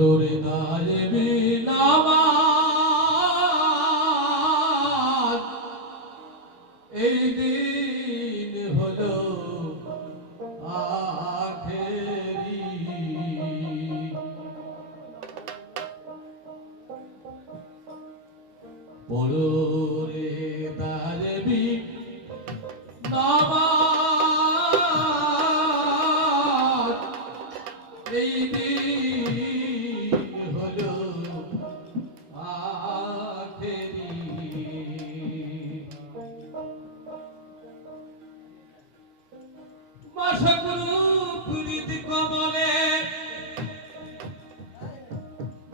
অদর দালবে নামাজ। এই দিন হলো আখেরি। পড়ো রে দালবি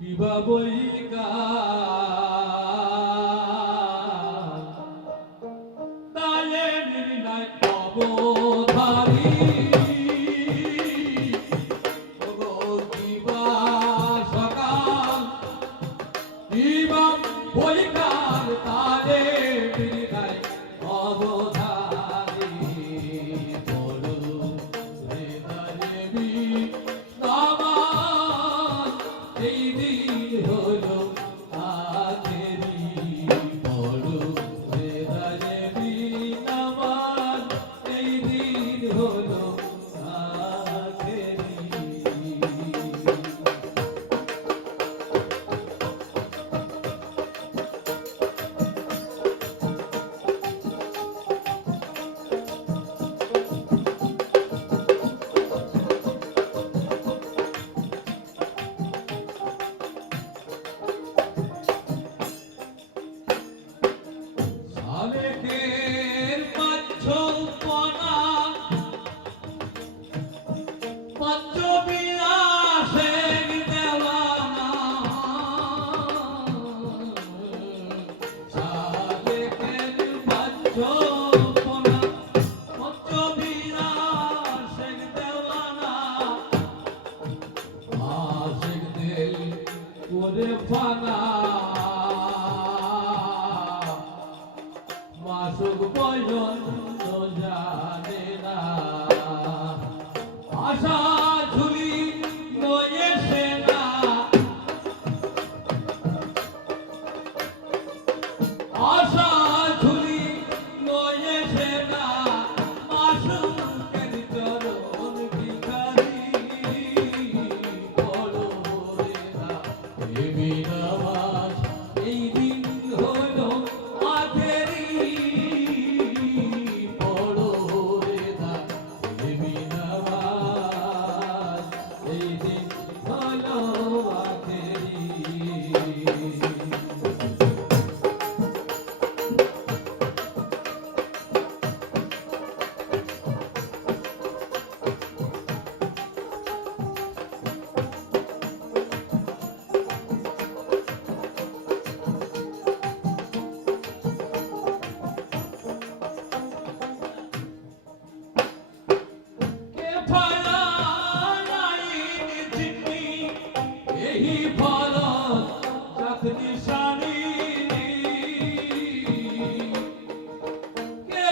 কিবা বই কা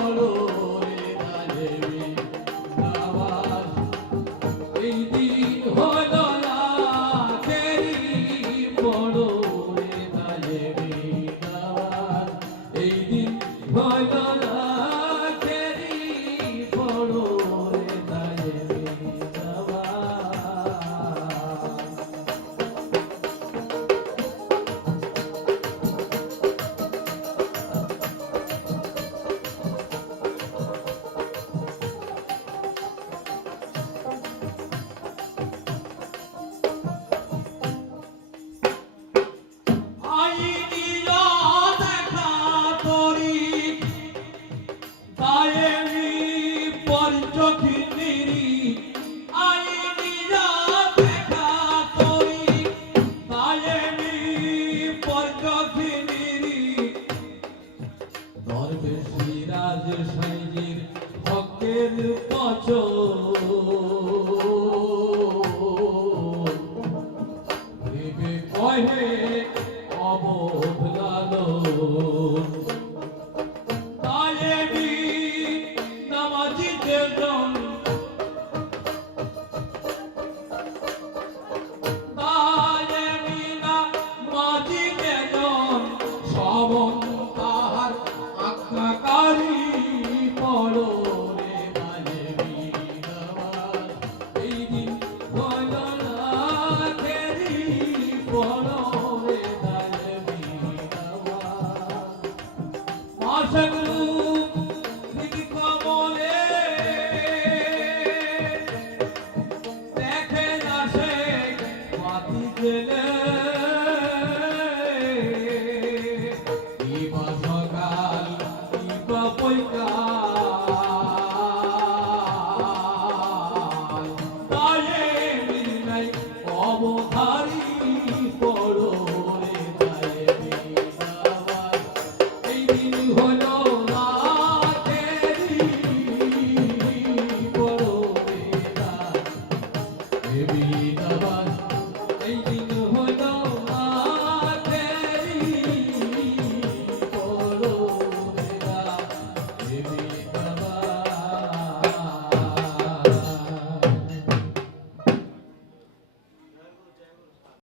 বলো রাজে সাইজির ভক্তের আশা